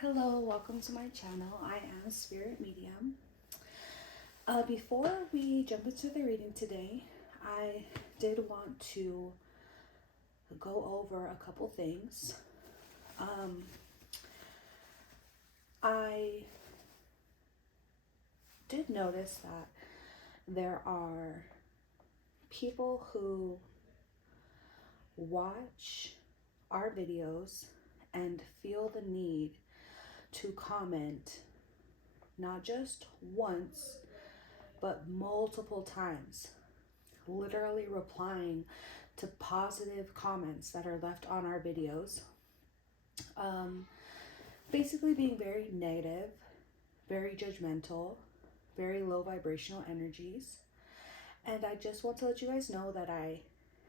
Hello, welcome to my channel. I am Spirit Medium. Before we jump into the reading today, I did want to go over a couple things. I did notice that there are people who watch our videos and feel the need to comment not just once but multiple times, literally replying to positive comments that are left on our videos. Basically being very negative, very judgmental, very low vibrational energies. And I just want to let you guys know that I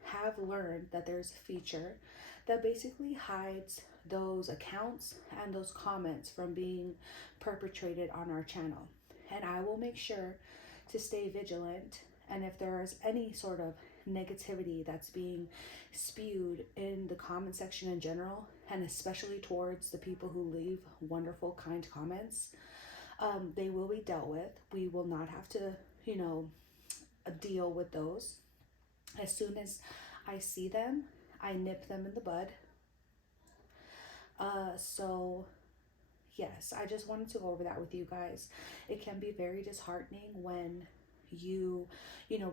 have learned that there's a feature that basically hides those accounts and those comments from being perpetrated on our channel. And I will make sure to stay vigilant. And if there is any sort of negativity that's being spewed in the comment section in general, and especially towards the people who leave wonderful, kind comments, they will be dealt with. We will not have to, deal with those. As soon as I see them, I nip them in the bud. So yes, I just wanted to go over that with you guys. It can be very disheartening when you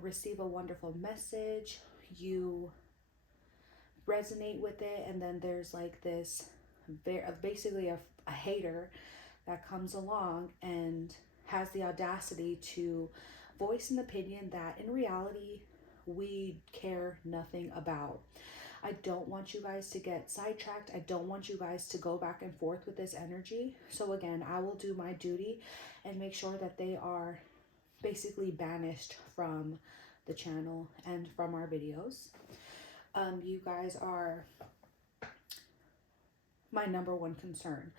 receive a wonderful message, you resonate with it, and then there's like this basically a hater that comes along and has the audacity to voice an opinion that in reality we care nothing about. I don't want you guys to get sidetracked. I don't want you guys to go back and forth with this energy. So again, I will do my duty and make sure that they are basically banished from the channel and from our videos. You guys are my number one concern.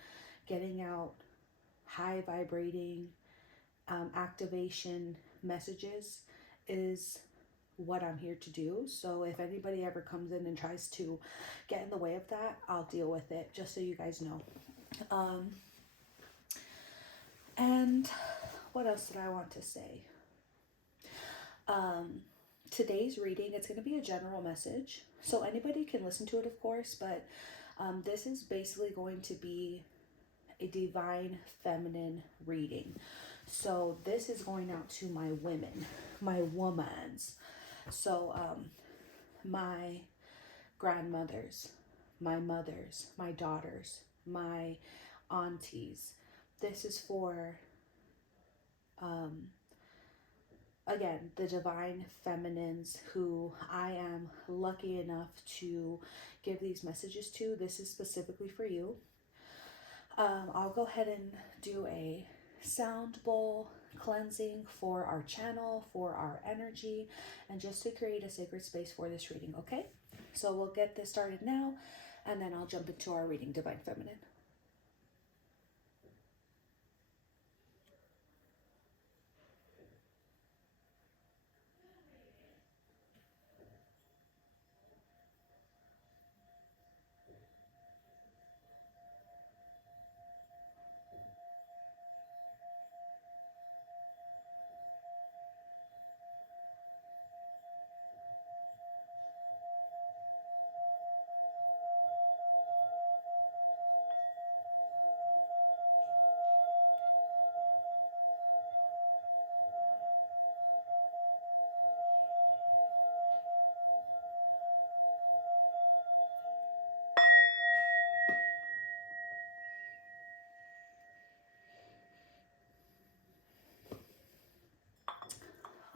Getting out high vibrating activation messages is what I'm here to do. So if anybody ever comes in and tries to get in the way of that, I'll deal with it, just so you guys know. And what else did I want to say? Today's reading, it's going to be a general message, so anybody can listen to it, of course, but this is basically going to be a divine feminine reading. So this is going out to my women, my womans. So my grandmothers, my mothers, my daughters, my aunties. This is for again, the divine feminines who I am lucky enough to give these messages to. This is specifically for you. I'll go ahead and do a sound bowl cleansing for our channel, for our energy, and just to create a sacred space for this reading, okay? So we'll get this started now, and then I'll jump into our reading, Divine Feminine.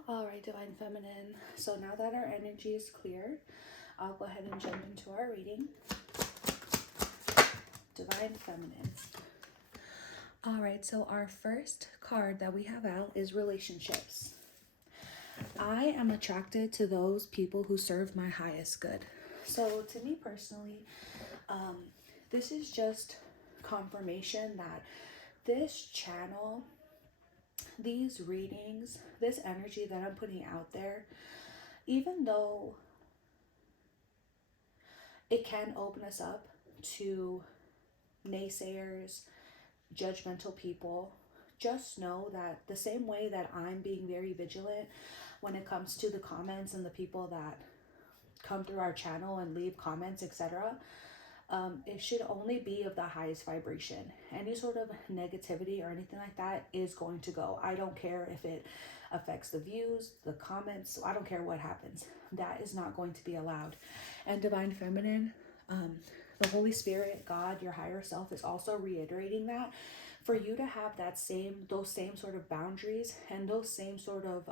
All right, Divine Feminine. So now that our energy is clear, I'll go ahead and jump into our reading. Divine Feminine. All right, so our first card that we have out is relationships. I am attracted to those people who serve my highest good. So to me personally, this is just confirmation that this channel, these readings, this energy that I'm putting out there, even though it can open us up to naysayers judgmental people, just know that the same way that I'm being very vigilant when it comes to the comments and the people that come through our channel and leave comments, etc., it should only be of the highest vibration. Any sort of negativity or anything like that is going to go. I don't care if it affects the views, the comments, I don't care what happens. That is not going to be allowed. And Divine Feminine, the Holy Spirit, God, your higher self, is also reiterating that for you to have those same sort of boundaries and those same sort of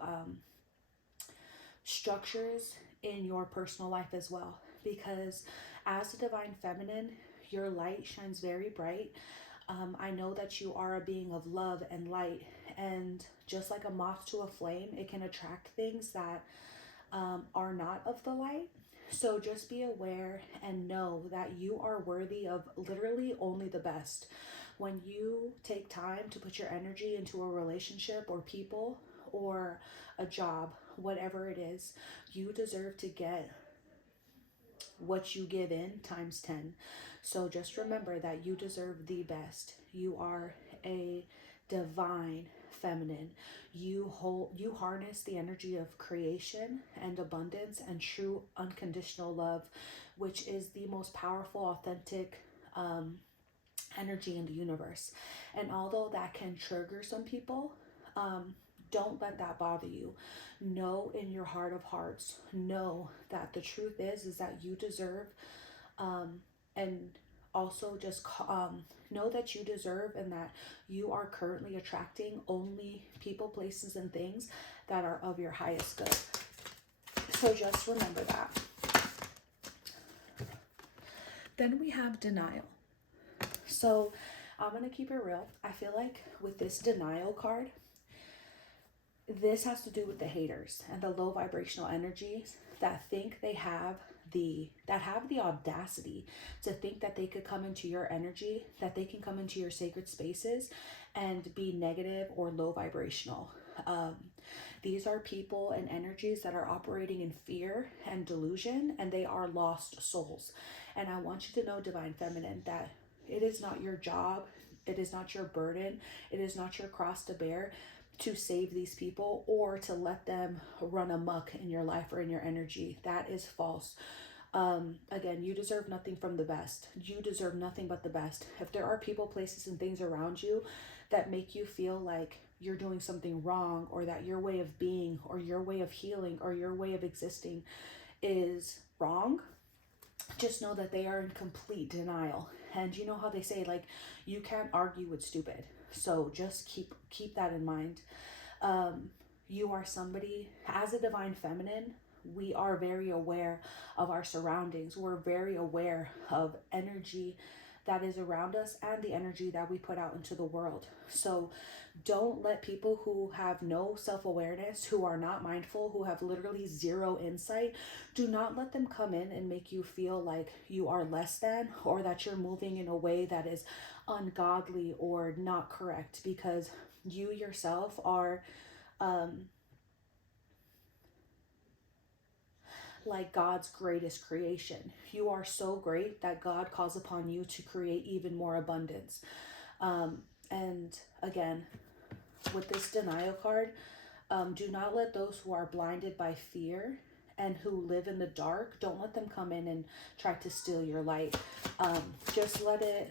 structures in your personal life as well. Because as a Divine Feminine, your light shines very bright. I know that you are a being of love and light, and just like a moth to a flame, it can attract things that are not of the light. So just be aware and know that you are worthy of literally only the best. When you take time to put your energy into a relationship or people or a job, whatever it is, you deserve to get what you give in times 10. So just remember that you deserve the best. You are a divine feminine. You harness the energy of creation and abundance and true unconditional love, which is the most powerful, authentic energy in the universe. And although that can trigger some people, don't let that bother you. Know in your heart of hearts, know that the truth is that you deserve, and also just know that you deserve and that you are currently attracting only people, places, and things that are of your highest good. So just remember that. Then we have denial. So I'm going to keep it real. I feel like with this denial card, this has to do with the haters and the low vibrational energies that think they have the audacity to think that they could come into your energy, that they can come into your sacred spaces and be negative or low vibrational. These are people and energies that are operating in fear and delusion, and they are lost souls. And I want you to know, Divine Feminine, that it is not your job, it is not your burden, it is not your cross to bear to save these people or to let them run amok in your life or in your energy. That is false. Again, you deserve nothing from the best. You deserve nothing but the best. If there are people, places, and things around you that make you feel like you're doing something wrong, or that your way of being or your way of healing or your way of existing is wrong, just know that they are in complete denial. And you know how they say, like, you can't argue with stupid. So just keep that in mind. You are somebody, as a Divine Feminine, we are very aware of our surroundings. We're very aware of energy that is around us and the energy that we put out into the world. So don't let people who have no self-awareness, who are not mindful, who have literally zero insight, do not let them come in and make you feel like you are less than, or that you're moving in a way that is ungodly or not correct, because you yourself are like God's greatest creation. You are so great that God calls upon you to create even more abundance. And again, with this denial card, do not let those who are blinded by fear and who live in the dark, don't let them come in and try to steal your light. Just let it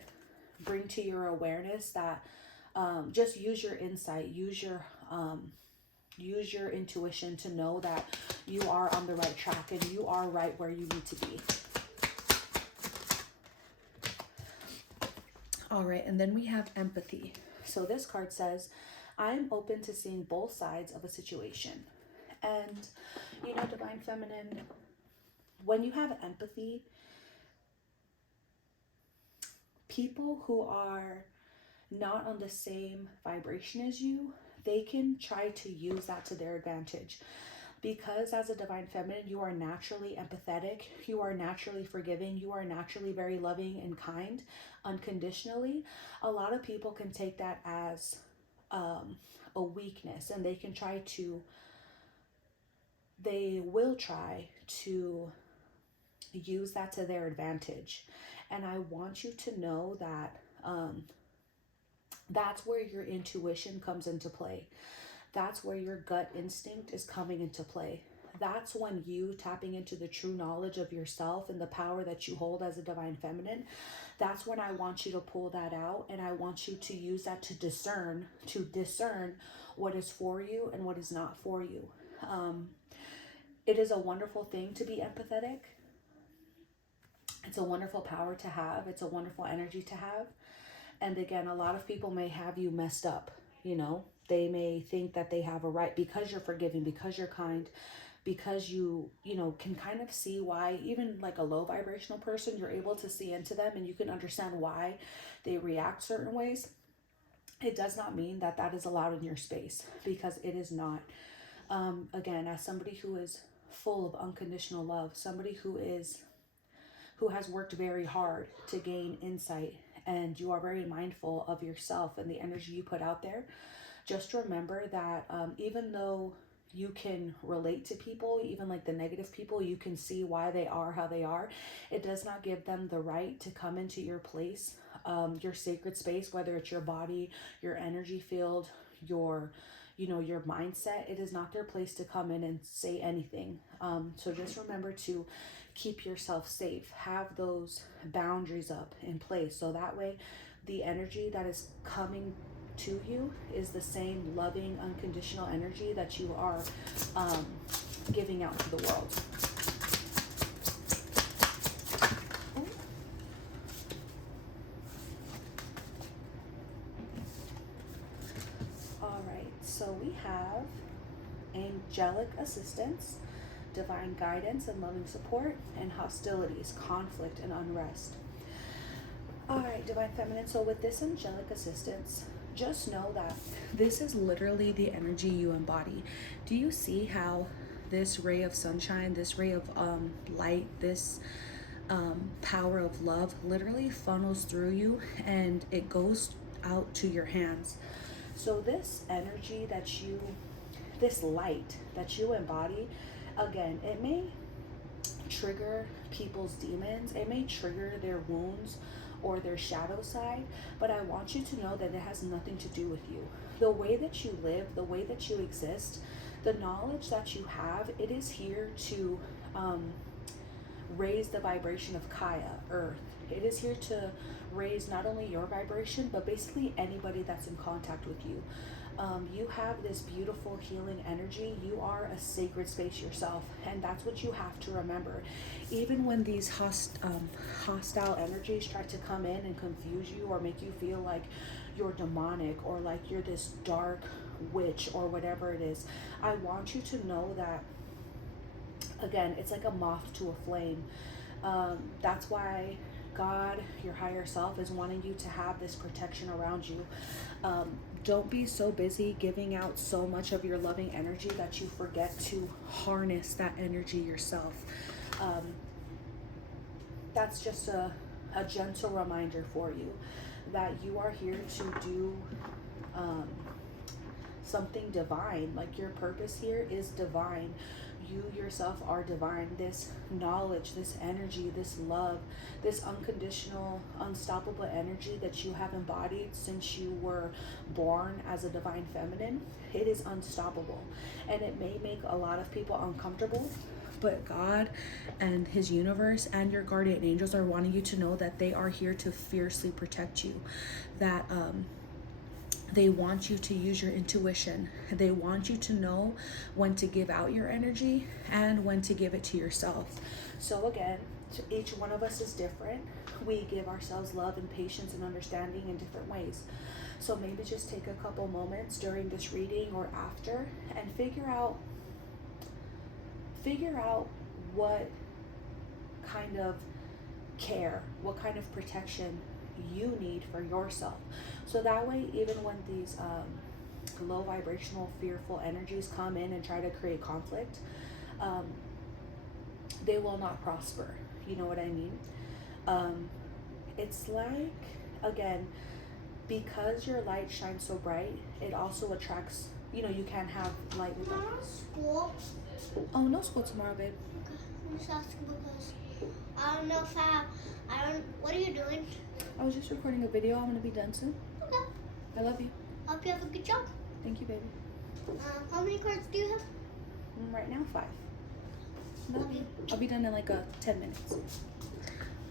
bring to your awareness that just use your insight, use your intuition to know that you are on the right track and you are right where you need to be. All right, and then we have empathy. So this card says, I'm open to seeing both sides of a situation. And, you know, Divine Feminine, when you have empathy, people who are not on the same vibration as you, they can try to use that to their advantage. Because as a Divine Feminine, you are naturally empathetic, you are naturally forgiving, you are naturally very loving and kind unconditionally. A lot of people can take that as a weakness, and they will try to use that to their advantage. And I want you to know that That's where your intuition comes into play. That's where your gut instinct is coming into play. That's when you tapping into the true knowledge of yourself and the power that you hold as a divine feminine. That's when I want you to pull that out, and I want you to use that to discern what is for you and what is not for you. Um, it is a wonderful thing to be empathetic. It's a wonderful power to have. It's a wonderful energy to have. And again, a lot of people may have you messed up, you know. They may think that they have a right because you're forgiving, because you're kind, because you know, can kind of see why, even like a low vibrational person, you're able to see into them and you can understand why they react certain ways. It does not mean that that is allowed in your space, because it is not. Again, as somebody who is full of unconditional love, somebody who has worked very hard to gain insight, and you are very mindful of yourself and the energy you put out there, just remember that even though you can relate to people, even like the negative people, you can see why they are how they are. It does not give them the right to come into your place, your sacred space, whether it's your body, your energy field, your your mindset. It is not their place to come in and say anything. So just remember to keep yourself safe, have those boundaries up in place, so that way the energy that is coming to you is the same loving, unconditional energy that you are giving out to the world. All right, so we have angelic assistance, divine guidance and loving support, and hostilities, conflict, and unrest. All right, divine feminine. So with this angelic assistance, just know that this is literally the energy you embody. Do you see how this ray of sunshine, this ray of light, this power of love literally funnels through you and it goes out to your hands? So this energy that you, this light that you embody, again, it may trigger people's demons, it may trigger their wounds or their shadow side, but I want you to know that it has nothing to do with you. The way that you live, the way that you exist, the knowledge that you have, it is here to raise the vibration of Kaya, Earth. It is here to raise not only your vibration, but basically anybody that's in contact with you. You have this beautiful healing energy. You are a sacred space yourself, and that's what you have to remember. Even when these hostile energies try to come in and confuse you or make you feel like you're demonic or like you're this dark witch or whatever it is, I want you to know that, again, it's like a moth to a flame. That's why God, your higher self, is wanting you to have this protection around you. Don't be so busy giving out so much of your loving energy that you forget to harness that energy yourself. That's just a gentle reminder for you that you are here to do something divine. Like, your purpose here is divine. You yourself are divine. This knowledge, this energy, this love, this unconditional, unstoppable energy that you have embodied since you were born as a divine feminine, it is unstoppable. And it may make a lot of people uncomfortable, but God and his universe and your guardian angels are wanting you to know that they are here to fiercely protect you. That they want you to use your intuition. They want you to know when to give out your energy and when to give it to yourself. So again, each one of us is different. We give ourselves love and patience and understanding in different ways. So maybe just take a couple moments during this reading or after and figure out what kind of care, what kind of protection you need for yourself. So that way, even when these low vibrational, fearful energies come in and try to create conflict, they will not prosper. You know what I mean? It's like, again, because your light shines so bright, it also attracts, you know, you can't have light without school. Oh, no school tomorrow, babe. Okay. I'm just asking because I don't know if what are you doing? I was just recording a video. I'm gonna be done soon. Okay. I love you. I hope you have a good job. Thank you, baby. How many cards do you have? Right now, 5. Love you. I'll be done in like 10 minutes.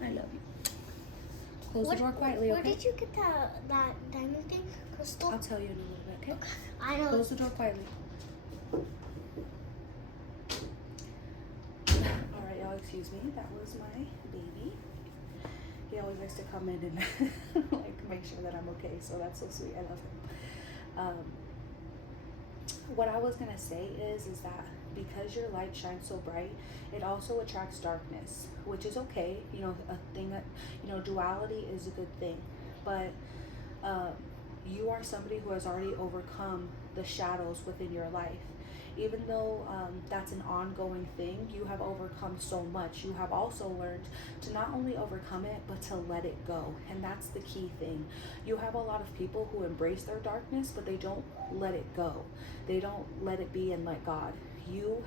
I love you. Close the door quietly, okay? Where did you get that diamond thing? Crystal? I'll tell you in a little bit, okay? I know. Close the door quietly. Alright, y'all, excuse me. That was my baby. He always likes to come in and like make sure that I'm okay, so that's so sweet. I love him. What I was gonna say is that because your light shines so bright, it also attracts darkness, which is okay. You know, a thing that, you know, duality is a good thing, but you are somebody who has already overcome the shadows within your life. Even though that's an ongoing thing, you have overcome so much. You have also learned to not only overcome it, but to let it go. And that's the key thing. You have a lot of people who embrace their darkness, but they don't let it go. They don't let it be and let God. You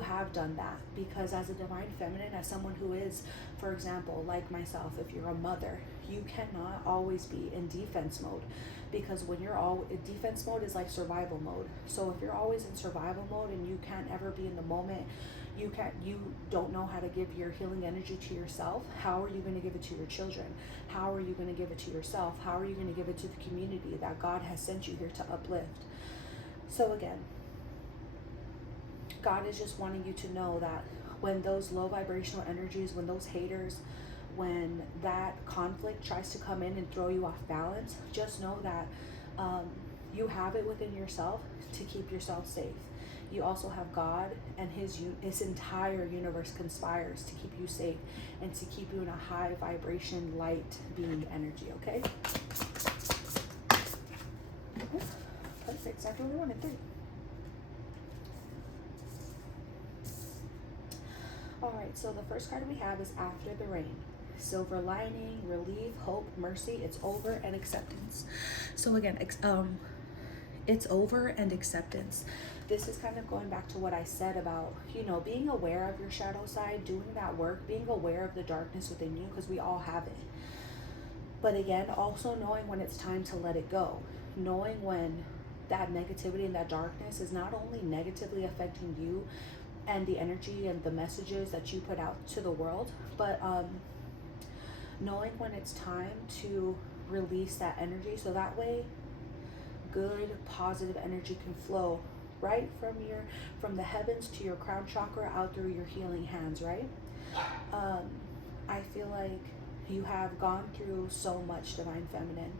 have done that, because as a divine feminine, as someone who is, for example, like myself, if you're a mother, you cannot always be in defense mode, because when you're all defense mode is like survival mode. So if you're always in survival mode and you can't ever be in the moment, you don't know how to give your healing energy to yourself. How are you going to give it to your children? How are you going to give it to yourself? How are you going to give it to the community that God has sent you here to uplift? So again, God is just wanting you to know that when those low vibrational energies, when those haters, when that conflict tries to come in and throw you off balance, just know that you have it within yourself to keep yourself safe. You also have God, and his entire universe conspires to keep you safe and to keep you in a high vibration, light being energy, okay? Perfect, exactly what we wanted. 3. Alright, so the first card we have is After the Rain. Silver lining, relief, hope, mercy, it's over, and acceptance. So again, it's over and acceptance. This is kind of going back to what I said about, you know, being aware of your shadow side, doing that work, being aware of the darkness within you, because we all have it. But again, also knowing when it's time to let it go. Knowing when that negativity and that darkness is not only negatively affecting you and the energy and the messages that you put out to the world, but knowing when it's time to release that energy, so that way good positive energy can flow right from the heavens to your crown chakra, out through your healing hands, right? I feel like you have gone through so much, divine feminine,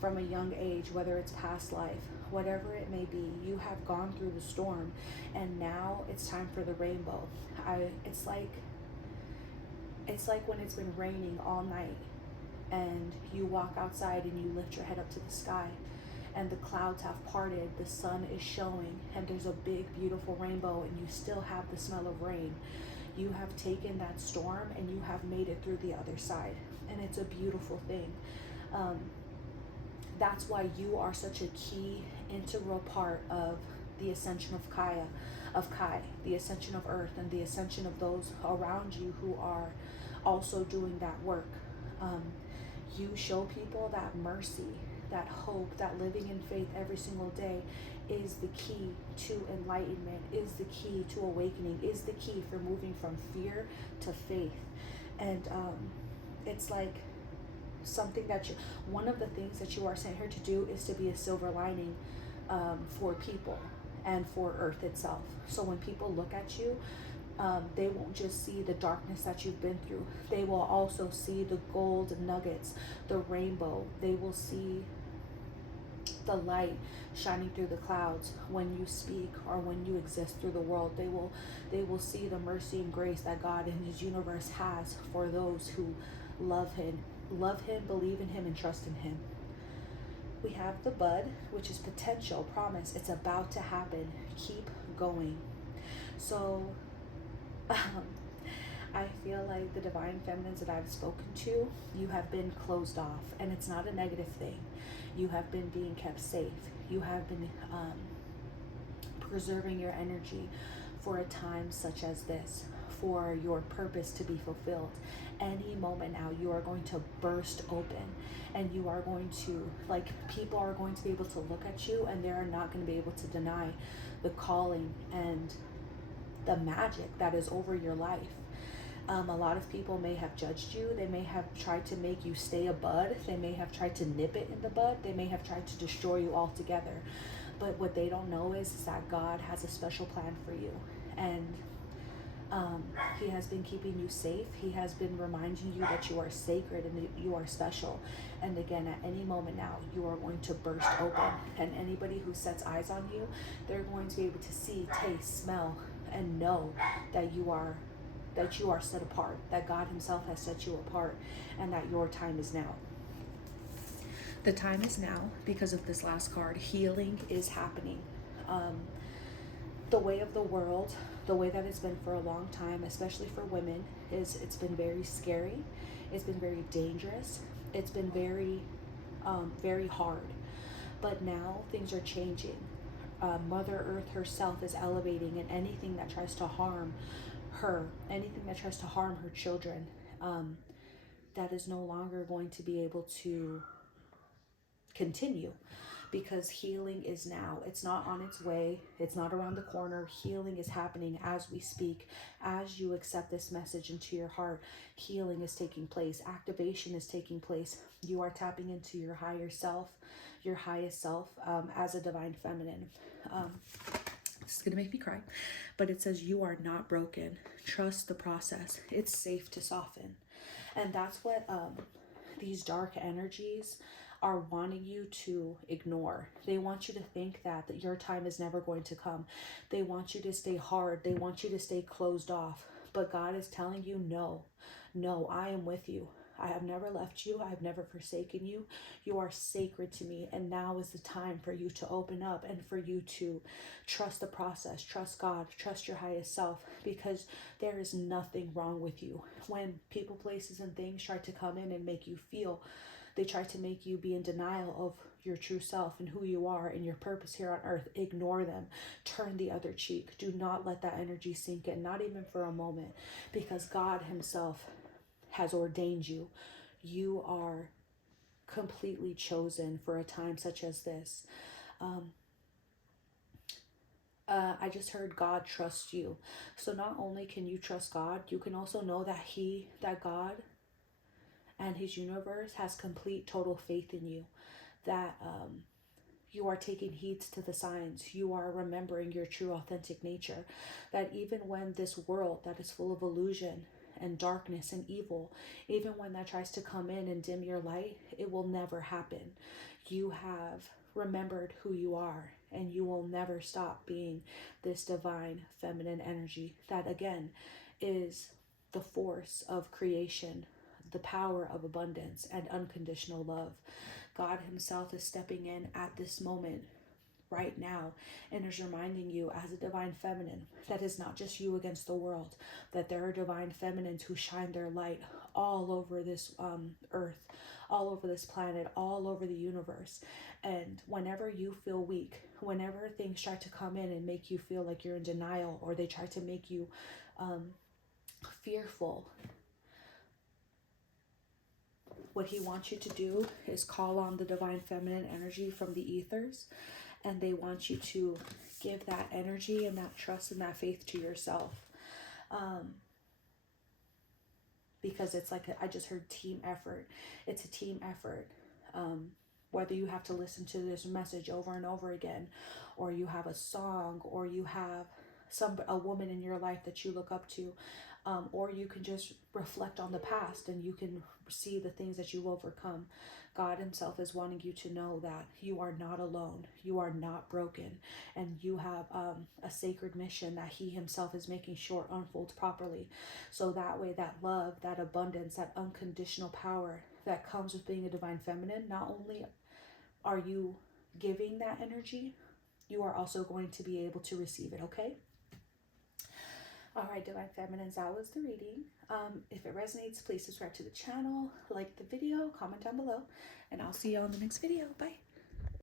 from a young age, whether it's past life, whatever it may be. You have gone through the storm, and now it's time for the rainbow. It's like when it's been raining all night and you walk outside and you lift your head up to the sky and the clouds have parted, the sun is showing, and there's a big beautiful rainbow, and you still have the smell of rain. You have taken that storm and you have made it through the other side, and it's a beautiful thing. That's why you are such a key, integral part of the ascension of Kai, the ascension of Earth, and the ascension of those around you who are also doing that work. You show people that mercy, that hope, that living in faith every single day is the key to enlightenment, is the key to awakening, is the key for moving from fear to faith. And it's like something that one of the things that you are sent here to do is to be a silver lining for people and for Earth itself. So when people look at you, they won't just see the darkness that you've been through. They will also see the gold nuggets, the rainbow. They will see the light shining through the clouds when you speak or when you exist through the world. They will see the mercy and grace that God in his universe has for those who love him, believe in him, and trust in him. We have the bud, which is potential, promise. It's about to happen. Keep going. So I feel like the divine feminines that I've spoken to, you have been closed off, and it's not a negative thing. You have been being kept safe. You have been preserving your energy for a time such as this, for your purpose to be fulfilled. Any moment now, you are going to burst open, and you are going to, like, people are going to be able to look at you, and they're not going to be able to deny the calling and the magic that is over your life. A lot of people may have judged you. They may have tried to make you stay a bud. They may have tried to nip it in the bud. They may have tried to destroy you altogether. But what they don't know is that God has a special plan for you. And he has been keeping you safe. He has been reminding you that you are sacred and that you are special. And again, at any moment now, you are going to burst open. And anybody who sets eyes on you, they're going to be able to see, taste, smell, and know that you are set apart, that God himself has set you apart, and that your time is now. The time is now because of this last card. Healing is happening. The way of the world, the way that it's been for a long time, especially for women, is it's been very scary. It's been very dangerous. It's been very, very hard. But now things are changing. Mother Earth herself is elevating, and anything that tries to harm her, anything that tries to harm her children, that is no longer going to be able to continue, because healing is now. It's not on its way. It's not around the corner. Healing is happening as we speak. As you accept this message into your heart, healing is taking place. Activation is taking place. You are tapping into your higher self, your highest self, as a divine feminine. This is going to make me cry, but it says you are not broken. Trust the process. It's safe to soften. And that's what these dark energies are wanting you to ignore. They want you to think that your time is never going to come. They want you to stay hard. They want you to stay closed off. But God is telling you, no, I am with you. I have never left you. I have never forsaken you. You are sacred to me. And now is the time for you to open up and for you to trust the process, trust God, trust your highest self, because there is nothing wrong with you. When people, places, and things try to come in and make you feel, they try to make you be in denial of your true self and who you are and your purpose here on earth, ignore them. Turn the other cheek. Do not let that energy sink in, not even for a moment, because God himself has ordained you. You are completely chosen for a time such as this. I just heard God trusts you. So not only can you trust God, you can also know that God and his universe has complete total faith in you. That you are taking heed to the signs. You are remembering your true authentic nature. That even when this world that is full of illusion and darkness and evil, even when that tries to come in and dim your light, it will never happen. You have remembered who you are, and you will never stop being this divine feminine energy that, again, is the force of creation, the power of abundance and unconditional love. God himself is stepping in at this moment right now and is reminding you, as a divine feminine, that is not just you against the world, that there are divine feminines who shine their light all over this earth, all over this planet, all over the universe. And whenever you feel weak, whenever things try to come in and make you feel like you're in denial, or they try to make you fearful, what he wants you to do is call on the divine feminine energy from the ethers, and they want you to give that energy and that trust and that faith to yourself. Because it's like, I just heard team effort. It's a team effort. Whether you have to listen to this message over and over again, or you have a song, or you have a woman in your life that you look up to, or you can just reflect on the past and you can see the things that you've overcome. God himself is wanting you to know that you are not alone, you are not broken, and you have a sacred mission that he himself is making sure unfolds properly. So that way, that love, that abundance, that unconditional power that comes with being a divine feminine, not only are you giving that energy, you are also going to be able to receive it, okay? All right, divine feminines, that was the reading. If it resonates, please subscribe to the channel, like the video, comment down below, and I'll see you on the next video. Bye.